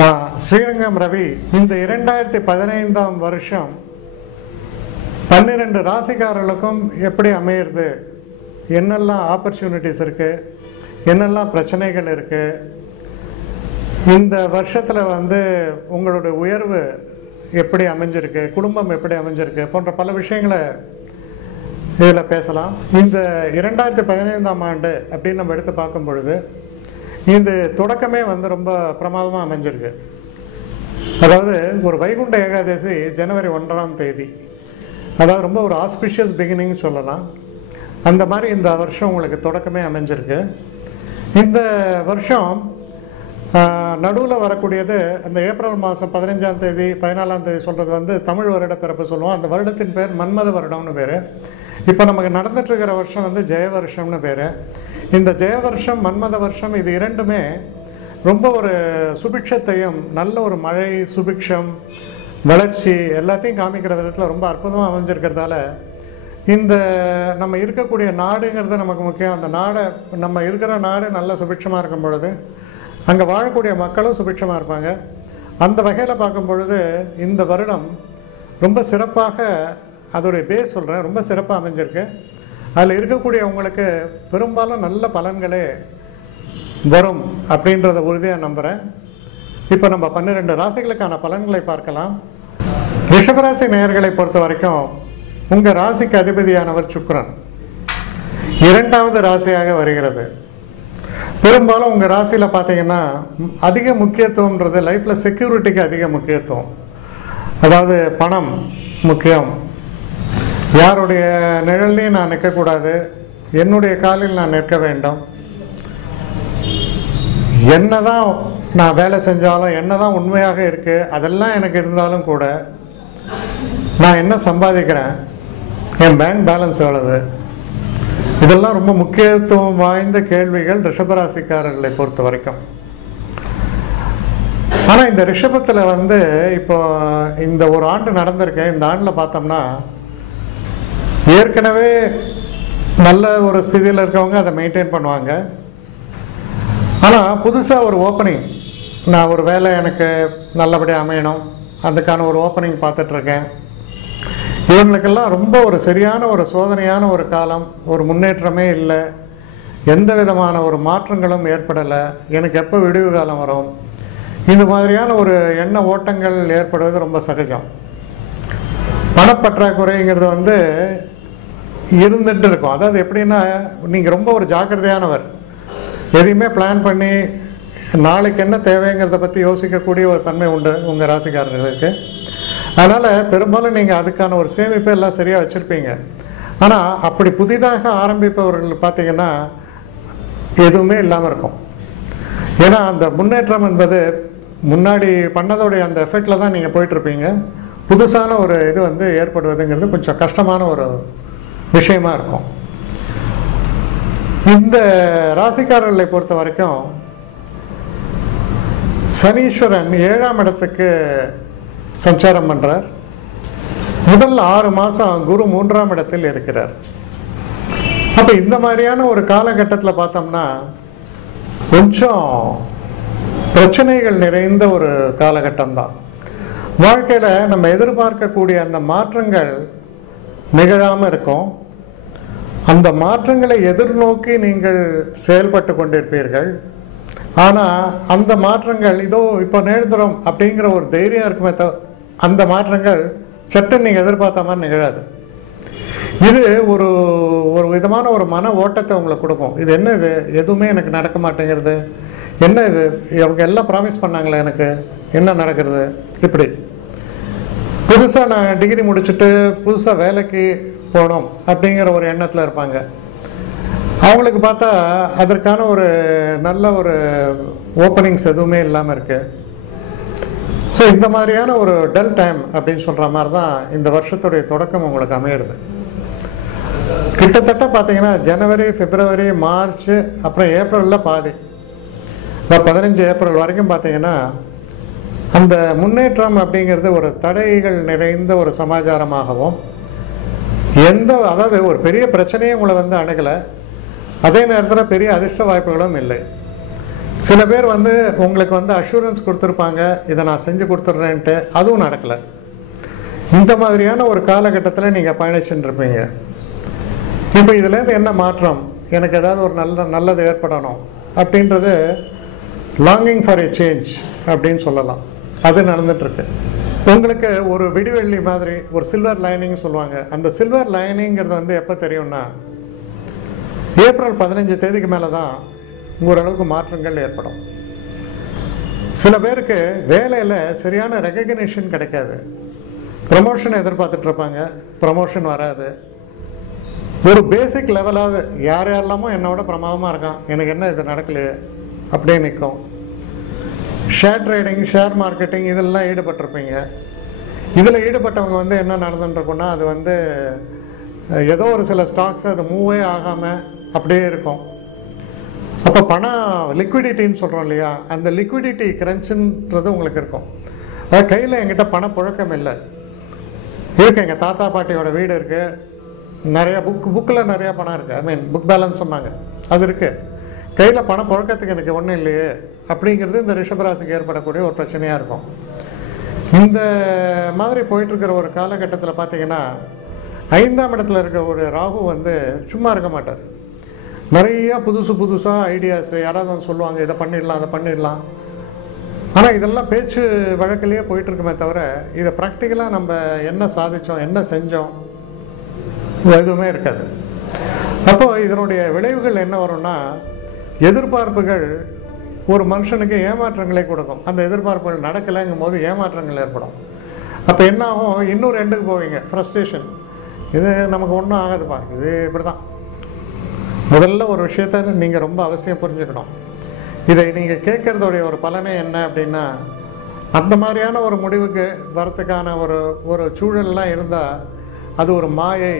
நான் ஸ்ரீரங்கம் ரவி. இந்த 2015ஆம் வருஷம் 12 ராசிக்காரர்களுக்கும் எப்படி அமையிறது, என்னெல்லாம் ஆப்பர்ச்சுனிட்டிஸ் இருக்குது, என்னெல்லாம் பிரச்சனைகள் இருக்குது, இந்த வருஷத்தில் உங்களுடைய உயர்வு எப்படி அமைஞ்சிருக்கு, குடும்பம் எப்படி அமைஞ்சிருக்கு போன்ற பல விஷயங்களை இதில் பேசலாம். இந்த 2015ஆம் ஆண்டு அப்படின்னு நம்ம எடுத்து பார்க்கும் பொழுது இந்த தொடக்கமே ரொம்ப பிரமாதமாக அமைஞ்சிருக்கு. அதாவது ஒரு வைகுண்ட ஏகாதசி ஜனவரி 1ஆம் தேதி, அதாவது ரொம்ப ஒரு ஆஸ்பிஷியஸ் பிகினிங் சொல்லலாம். அந்த மாதிரி இந்த வருஷம் உங்களுக்கு தொடக்கமே அமைஞ்சிருக்கு. இந்த வருஷம் நடுவில் வரக்கூடியது அந்த ஏப்ரல் மாதம் 15ஆம் தேதி 14ஆம் தேதி சொல்கிறது தமிழ் வருட பிறப்பு சொல்லுவோம். அந்த வருடத்தின் பேர் மன்மத வருடம்னு பேர். இப்போ நமக்கு நடந்துட்டுருக்கிற வருஷம் ஜெய வருஷம்னு பேர். இந்த ஜெய வருஷம் மன்மத வருஷம் இது இரண்டுமே ரொம்ப ஒரு சுபிக்ஷத்தையும் நல்ல ஒரு மழை சுபிக்ஷம் வளர்ச்சி எல்லாத்தையும் காமிக்கிற விதத்தில் ரொம்ப அற்புதமாக அமைஞ்சிருக்கிறதால இந்த நம்ம இருக்கக்கூடிய நாடுங்கிறது நமக்கு முக்கியம். அந்த நாடை நம்ம இருக்கிற நாடு நல்ல சுபிக்ஷமாக இருக்கும் பொழுது அங்கே வாழக்கூடிய மக்களும் சுபிக்ஷமாக இருப்பாங்க. அந்த வகையில் பார்க்கும் பொழுது இந்த வருடம் ரொம்ப சிறப்பாக, அதோடைய பேஸ் சொல்கிறேன், ரொம்ப சிறப்பாக அமைஞ்சிருக்கு. அதில் இருக்கக்கூடியவங்களுக்கு பெரும்பாலும் நல்ல பலன்களே வரும் அப்படின்றத உறுதியாக நம்புகிறேன். இப்போ நம்ம 12 ராசிகளுக்கான பலன்களை பார்க்கலாம். ரிஷபராசி நேயர்களை பொறுத்த வரைக்கும் உங்கள் ராசிக்கு அதிபதியானவர் சுக்கிரன் 2வது ராசியாக வருகிறது. பெரும்பாலும் உங்கள் ராசியில் பார்த்தீங்கன்னா அதிக முக்கியத்துவம்ன்றது லைஃப்பில் செக்யூரிட்டிக்கு அதிக முக்கியத்துவம். அதாவது பணம் முக்கியம், யாருடைய நிழல்லையும் நான் நிற்கக்கூடாது, என்னுடைய காலில் நான் நிற்க வேண்டும், என்ன தான் நான் வேலை செஞ்சாலும் என்ன தான் உண்மையாக இருக்குது அதெல்லாம் எனக்கு இருந்தாலும் கூட நான் என்ன சம்பாதிக்கிறேன், என் பேங்க் பேலன்ஸ் எவ்வளவு, இதெல்லாம் ரொம்ப முக்கியத்துவம் வாய்ந்த கேள்விகள் ரிஷபராசிக்காரர்களை பொறுத்த வரைக்கும். ஆனால் இந்த ரிஷபத்தில் இப்போ இந்த ஒரு ஆண்டு நடந்திருக்கு. இந்த ஆண்டில் பார்த்தோம்னா ஏற்கனவே நல்ல ஒரு ஸ்திதியில் இருக்கவங்க அதை மெயின்டைன் பண்ணுவாங்க. ஆனால் புதுசாக ஒரு ஓப்பனிங், நான் ஒரு வேலை எனக்கு நல்லபடியாக அமையணும், அதுக்கான ஒரு ஓப்பனிங் பார்த்துட்ருக்கேன். இவங்களுக்கெல்லாம் ரொம்ப ஒரு சரியான ஒரு சோதனையான ஒரு காலம். ஒரு முன்னேற்றமே இல்லை, எந்த விதமான ஒரு மாற்றங்களும் ஏற்படலை, எனக்கு எப்போ விடிவு காலம் வரும், இது மாதிரியான ஒரு எண்ண ஓட்டங்கள் ஏற்படுவது ரொம்ப சகஜம். பணப்பற்றாக்குறைங்கிறது இருந்துட்டு இருக்கும். அதாவது எப்படின்னா நீங்கள் ரொம்ப ஒரு ஜாக்கிரதையானவர், எதையுமே பிளான் பண்ணி நாளைக்கு என்ன தேவைங்கிறத பற்றி யோசிக்கக்கூடிய ஒரு தன்மை உண்டு உங்கள் ராசிக்காரர்களுக்கு. அதனால் பெரும்பாலும் நீங்கள் அதுக்கான ஒரு சேமிப்பை எல்லாம் சரியாக வச்சுருப்பீங்க. ஆனால் அப்படி புதிதாக ஆரம்பிப்பவர்கள் பார்த்திங்கன்னா எதுவுமே இல்லாமல் இருக்கும். ஏன்னா அந்த முன்னேற்றம் என்பது முன்னாடி பண்ணதோடைய அந்த எஃபெக்டில் தான் நீங்கள் போயிட்டுருப்பீங்க. புதுசான ஒரு இது ஏற்படுவதுங்கிறது கொஞ்சம் கஷ்டமான ஒரு விஷயமா இருக்கும். இந்த ராசிக்காரர்களை பொறுத்த வரைக்கும் சனீஸ்வரன் 7ஆம் இடத்துக்கு சஞ்சாரம் பண்ணுறார். முதல் 6 மாதம் குரு 3ஆம் இடத்தில் இருக்கிறார். அப்போ இந்த மாதிரியான ஒரு காலகட்டத்தில் பார்த்தோம்னா கொஞ்சம் பிரச்சனைகள் நிறைந்த ஒரு காலகட்டம்தான். வாழ்க்கையில் நம்ம எதிர்பார்க்கக்கூடிய அந்த மாற்றங்கள் நிகழாமல் இருக்கும். அந்த மாற்றங்களை எதிர்நோக்கி நீங்கள் செயல்பட்டு கொண்டிருப்பீர்கள். ஆனால் அந்த மாற்றங்கள் இதோ இப்போ நேர்ந்துடும் அப்படிங்கிற ஒரு தைரியம் இருக்குமே அந்த மாற்றங்கள் சட்டுன்னு நீங்கள் எதிர்பார்த்த மாதிரி நிகழாது. இது ஒரு ஒரு விதமான ஒரு மன ஓட்டத்தை உங்களுக்கு கொடுக்கும். இது என்ன, இது எதுவுமே எனக்கு நடக்க மாட்டேங்கிறது, என்ன இது, அவங்க எல்லாம் ப்ராமிஸ் பண்ணாங்களே எனக்கு என்ன நடக்கிறது, இப்படி புதுசாக நான் டிகிரி முடிச்சுட்டு புதுசாக வேலைக்கு போகணும் அப்படிங்கிற ஒரு எண்ணத்தில் இருப்பாங்க. அவங்களுக்கு பார்த்தா அதற்கான ஒரு நல்ல ஒரு ஓப்பனிங்ஸ் எதுவுமே இல்லாமல் இருக்குது. ஸோ இந்த மாதிரியான ஒரு டல் டைம் அப்படின்னு சொல்கிற மாதிரி தான் இந்த வருஷத்துடைய தொடக்கம் உங்களுக்கு அமையிறது. கிட்டத்தட்ட பார்த்தீங்கன்னா ஜனவரி, பிப்ரவரி, மார்ச், அப்புறம் ஏப்ரலில் பாதி, 15 ஏப்ரல் வரைக்கும் பார்த்தீங்கன்னா அந்த முன்னேற்றம் அப்படிங்கிறது ஒரு தடைகள் நிறைந்த ஒரு சமாச்சாரமாகவும், அதாவது ஒரு பெரிய பிரச்சனையும் உங்களை அணுகலை, அதே நேரத்தில் பெரிய அதிர்ஷ்ட வாய்ப்புகளும் இல்லை. சில பேர் வந்து உங்களுக்கு வந்து அஷூரன்ஸ் கொடுத்துருப்பாங்க, இதை நான் செஞ்சு கொடுத்துட்றேன்ட்டு, அதுவும் நடக்கலை. இந்த மாதிரியான ஒரு காலகட்டத்தில் நீங்கள் பயணிச்சுட்டு இருப்பீங்க. இப்போ இதுலேருந்து என்ன மாற்றம், எனக்கு ஏதாவது ஒரு நல்லது ஏற்படணும் அப்படின்றது லாங்கிங் ஃபார் எ சேஞ்ச் அப்படின்னு சொல்லலாம். அது நடந்துகிட்ருக்கு. உங்களுக்கு ஒரு விடிவெள்ளி மாதிரி ஒரு சில்வர் லைனிங் சொல்லுவாங்க. அந்த சில்வர் லைனிங்கிறது வந்து எப்போ தெரியும்னா, ஏப்ரல் 15 தேதிக்கு மேலே தான் ஓரளவுக்கு மாற்றங்கள் ஏற்படும். சில பேருக்கு வேலையில் சரியான ரெகக்னிஷன் கிடைக்காது. ப்ரமோஷன் எதிர்பார்த்துட்ருப்பாங்க, ப்ரமோஷன் வராது. ஒரு பேசிக் லெவலாவது யாரெல்லாமோ என்னோட பிரமாதமாக இருக்கான், எனக்கு என்ன இது நடக்கலையே அப்படியே நிற்கும். ஷேர் ட்ரேடிங், ஷேர் மார்க்கெட்டிங் இதெல்லாம் ஈடுபட்டிருப்பீங்க. இதில் ஈடுபட்டவங்க வந்து என்ன நடந்துட்டுருக்குன்னா, அது வந்து ஏதோ ஒரு சில ஸ்டாக்ஸ் அது மூவே ஆகாமல் அப்படியே இருக்கும். அப்போ பணம் லிக்விடிட்டின்னு சொல்கிறோம் இல்லையா, அந்த லிக்விடிட்டி கிரன்ச்சுன்றது உங்களுக்கு இருக்கும். அதாவது கையில் என்கிட்ட பணப்புழக்கம் இல்லை இருக்குது. எங்கள் தாத்தா பாட்டியோட வீடு இருக்குது, நிறையா புக்கில் நிறையா பணம் இருக்குது, ஐ மீன் புக் பேலன்ஸ் சொன்னாங்க, அது இருக்குது. கையில் பணப்புழக்கத்துக்கு எனக்கு ஒன்றும் இல்லையே அப்படிங்கிறது இந்த ரிஷபராசிக்கு ஏற்படக்கூடிய ஒரு பிரச்சனையாக இருக்கும். இந்த மாதிரி போயிட்டுருக்கிற ஒரு காலகட்டத்தில் பார்த்தீங்கன்னா, 5ஆம் இடத்துல இருக்கக்கூடிய ராகு வந்து சும்மா இருக்க மாட்டார். நிறையா புதுசாக ஐடியாஸ் யாராவது வந்து சொல்லுவாங்க, இதை பண்ணிடலாம் அதை பண்ணிடலாம். ஆனால் இதெல்லாம் பேச்சு வழக்கிலேயே போயிட்டுருக்குமே தவிர, இதை ப்ராக்டிக்கலாக நம்ம என்ன சாதித்தோம், என்ன செஞ்சோம், எதுவுமே இருக்காது. அப்போது இதனுடைய விளைவுகள் என்ன வரும்னா, எதிர்பார்ப்புகள் ஒரு மனுஷனுக்கு ஏமாற்றங்களை கொடுக்கும். அந்த எதிர்பார்ப்புகள் நடக்கலைங்கும் போது ஏமாற்றங்கள் ஏற்படும். அப்போ என்ன ஆகும், இன்னொரு எண்டுக்கு போவீங்க, ஃப்ரஸ்ட்ரேஷன். இது நமக்கு ஒன்றும் ஆகாதுப்பா, இது இப்படி தான். முதல்ல ஒரு விஷயத்தை நீங்கள் ரொம்ப அவசியம் புரிஞ்சுக்கணும். இதை நீங்கள் கேட்குறதுடைய ஒரு பலனே என்ன அப்படின்னா, அந்த மாதிரியான ஒரு முடிவுக்கு வரத்துக்கான ஒரு சூழல்லாம் இருந்தால் அது ஒரு மாயை,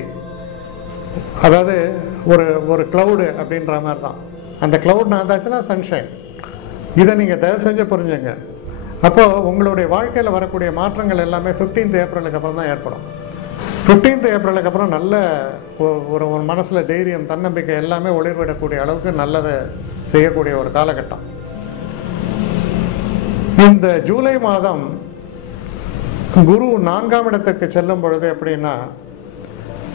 அதாவது ஒரு க்ளவுடு அப்படின்ற மாதிரி தான். அந்த க்ளவுட் நடந்தாச்சுன்னா சன்ஷைன். இதை நீங்கள் தயவு செஞ்சு புரிஞ்சுங்க. அப்போது உங்களுடைய வாழ்க்கையில் வரக்கூடிய மாற்றங்கள் எல்லாமே 15th ஏப்ரலுக்கு அப்புறம் தான் ஏற்படும். 15th ஏப்ரலுக்கு அப்புறம் நல்ல ஒரு மனசில் தைரியம், தன்னம்பிக்கை எல்லாமே ஒளிர்விடக்கூடிய அளவுக்கு நல்லதை செய்யக்கூடிய ஒரு காலகட்டம். இந்த ஜூலை மாதம் குரு 4ஆம் இடத்திற்கு செல்லும் பொழுது எப்படின்னா,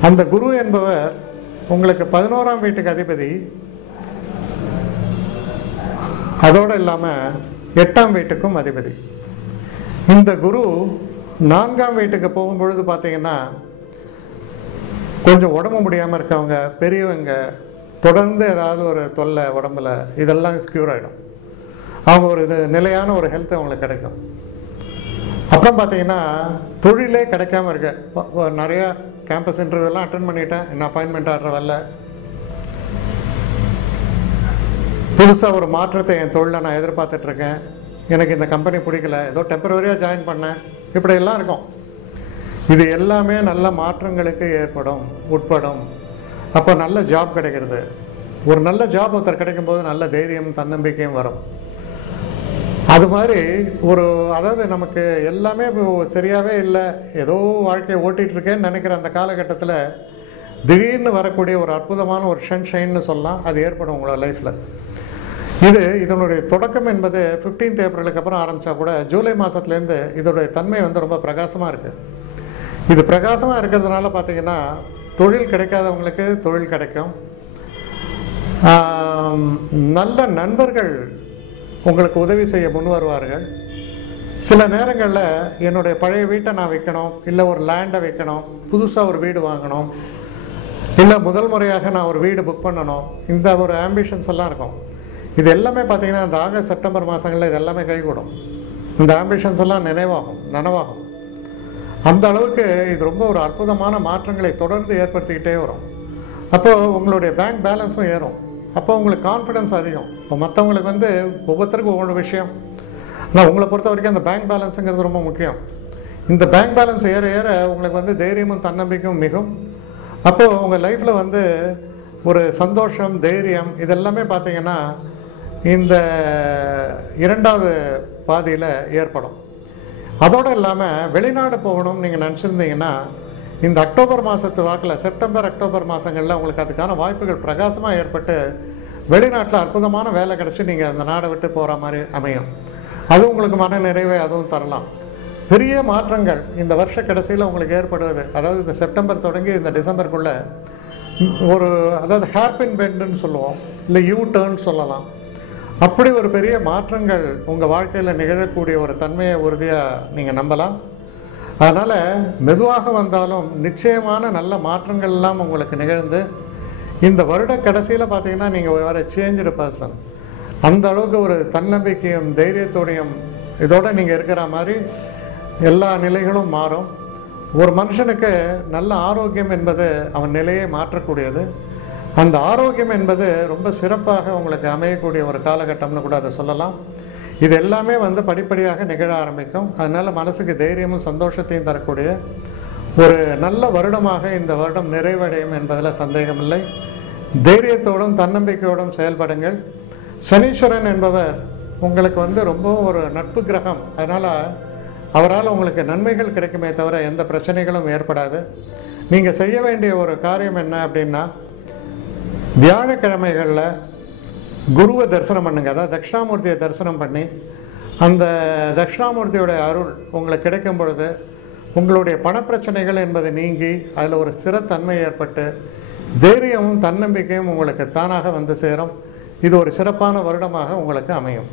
அந்த குரு என்பவர் உங்களுக்கு 11ஆம் வீட்டுக்கு அதிபதி, அதோடு இல்லாமல் 8ஆம் வீட்டுக்கும் அதிபதி. இந்த குரு 4ஆம் வீட்டுக்கு போகும்பொழுது பார்த்தீங்கன்னா, கொஞ்சம் உடம்பு முடியாமல் இருக்கவங்க, பெரியவங்க, தொடர்ந்து ஏதாவது ஒரு தொல்லை உடம்புல, இதெல்லாம் க்யூர் ஆகிடும். அவங்க ஒரு நிலையான ஒரு ஹெல்த் அவங்களுக்கு கிடைக்கும். அப்புறம் பார்த்தீங்கன்னா, தொழிலே கிடைக்காம இருக்கு. நிறையா கேம்பஸ் இன்டர்வியூலாம் அட்டன் பண்ணிட்டேன், இன்னும் அப்பாயின்மெண்ட் ஆர்டர் வரல. புதுசாக ஒரு மாற்றத்தை என் தொழிலை நான் எதிர்பார்த்துட்ருக்கேன், எனக்கு இந்த கம்பெனி பிடிக்கல, ஏதோ டெம்பரவரியாக ஜாயின் பண்ணேன், இப்படியெல்லாம் இருக்கும். இது எல்லாமே நல்ல மாற்றங்களுக்கு உட்படும். அப்போ நல்ல ஜாப் கிடைக்கிறது. ஒரு நல்ல ஜாப் ஒருத்தர் கிடைக்கும்போது நல்ல தைரியம், தன்னம்பிக்கையும் வரும். அது மாதிரி அதாவது நமக்கு எல்லாமே சரியாகவே இல்லை, ஏதோ வாழ்க்கையை ஓட்டிகிட்ருக்கேன்னு நினைக்கிற அந்த காலகட்டத்தில் திடீர்னு வரக்கூடிய ஒரு அற்புதமான ஒரு சன்ஷைன்னு சொல்லலாம், அது ஏற்படும் உங்களோட லைஃப்பில். இதனுடைய தொடக்கம் என்பது 15th ஏப்ரலுக்கு அப்புறம் ஆரம்பித்தா கூட ஜூலை மாதத்துலேருந்து இதோடைய தன்மை வந்து ரொம்ப பிரகாசமாக இருக்குது. இது பிரகாசமாக இருக்கிறதுனால பார்த்திங்கன்னா, தொழில் கிடைக்காதவங்களுக்கு தொழில் கிடைக்கும். நல்ல நண்பர்கள் உங்களுக்கு உதவி செய்ய முன் வருவார்கள். சில நேரங்களில் என்னுடைய பழைய வீட்டை நான் விற்கணும், இல்லை ஒரு லேண்டை விற்கணும், புதுசாக ஒரு வீடு வாங்கணும், இல்லை முதல் முறையாக நான் ஒரு வீடு புக் பண்ணணும், இந்த ஒரு ஆம்பிஷன்ஸ் எல்லாம் இருக்கும். இது எல்லாமே பார்த்திங்கன்னா இந்த ஆகஸ்ட் செப்டம்பர் மாதங்களில் இது எல்லாமே கைகூடும். இந்த ஆம்பிஷன்ஸ் எல்லாம் நனவாகும். அந்த அளவுக்கு இது ரொம்ப ஒரு அற்புதமான மாற்றங்களை தொடர்ந்து ஏற்படுத்திக்கிட்டே வரும். அப்போது உங்களுடைய பேங்க் பேலன்ஸும் ஏறும். அப்போ உங்களுக்கு கான்ஃபிடன்ஸ் அதிகம். இப்போ மற்றவங்களுக்கு வந்து ஒவ்வொருத்தருக்கும் ஒவ்வொரு விஷயம், ஆனால் உங்களை பொறுத்த வரைக்கும் அந்த பேங்க் பேலன்ஸுங்கிறது ரொம்ப முக்கியம். இந்த பேங்க் பேலன்ஸ் ஏற ஏற உங்களுக்கு வந்து தைரியமும் தன்னம்பிக்கையும் மிகும். அப்போது உங்கள் லைஃப்பில் வந்து ஒரு சந்தோஷம், தைரியம் இதெல்லாமே பார்த்திங்கன்னா இந்த 2வது பாதியில் ஏற்படும். அதோடு இல்லாமல் வெளிநாடு போகணும்னு நீங்கள் நினச்சிருந்தீங்கன்னா, இந்த அக்டோபர் மாதத்து வாக்கில், செப்டம்பர் அக்டோபர் மாதங்களில் உங்களுக்கு அதுக்கான வாய்ப்புகள் பிரகாசமாக ஏற்பட்டு வெளிநாட்டில் அற்புதமான வேலை கிடச்சி நீங்கள் அந்த நாடை விட்டு போகிற மாதிரி அமையும். அது உங்களுக்கு மன நிறைவை அதுவும் தரலாம். பெரிய மாற்றங்கள் இந்த வருஷ கடைசியில் உங்களுக்கு ஏற்படுவது, அதாவது இந்த செப்டம்பர் தொடங்கி இந்த டிசம்பருக்குள்ளே அதாவது ஹேர்பின் பெண்டுன்னு சொல்லுவோம், இல்லை யூ டர்ன் சொல்லலாம். அப்படி ஒரு பெரிய மாற்றங்கள் உங்கள் வாழ்க்கையில் நிகழக்கூடிய ஒரு தன்மையை உறுதியாக நீங்கள் நம்பலாம். அதனால் மெதுவாக வந்தாலும் நிச்சயமான நல்ல மாற்றங்கள்லாம் உங்களுக்கு நிகழ்ந்து இந்த வருட கடைசியில் பார்த்தீங்கன்னா நீங்கள் ஒரு வர சேஞ்சு பர்சன், அந்த அளவுக்கு ஒரு தன்னம்பிக்கையும் தைரியத்தோடையும் இதோடு நீங்கள் இருக்கிற மாதிரி எல்லா நிலைகளும் மாறும். ஒரு மனுஷனுக்கு நல்ல ஆரோக்கியம் என்பது அவன் நிலையை மாற்றக்கூடியது. அந்த ஆரோக்கியம் என்பது ரொம்ப சிறப்பாக உங்களுக்கு அமையக்கூடிய ஒரு காலகட்டம்னு கூட அதை சொல்லலாம். இது எல்லாமே படிப்படியாக நிகழ ஆரம்பிக்கும். அதனால் மனசுக்கு தைரியமும் சந்தோஷத்தையும் தரக்கூடிய ஒரு நல்ல வருடமாக இந்த வருடம் நிறைவடையும் என்பதில் சந்தேகமில்லை. தைரியத்தோடும் தன்னம்பிக்கையோடும் செயல்படுங்கள். சனீஸ்வரன் என்பவர் உங்களுக்கு ரொம்ப ஒரு நட்பு கிரகம். அதனால் அவரால் உங்களுக்கு நன்மைகள் கிடைக்குமே தவிர எந்த பிரச்சனைகளும் ஏற்படாது. நீங்கள் செய்ய வேண்டிய ஒரு காரியம் என்ன அப்படின்னா, வியாழக்கிழமைகளில் குருவை தரிசனம் பண்ணுங்க. அதாவது தட்சிணாமூர்த்தியை தரிசனம் பண்ணி அந்த தட்சிணாமூர்த்தியோட அருள் உங்களுக்கு கிடைக்கும் பொழுது உங்களுடைய பணப்பிரச்சனைகள் என்பது நீங்கி அதில் ஒரு ஸ்திரத்தன்மை ஏற்பட்டு தைரியமும் தன்னம்பிக்கையும் உங்களுக்கு தானாக வந்து சேரும். இது ஒரு சிறப்பான வருடமாக உங்களுக்கு அமையும்.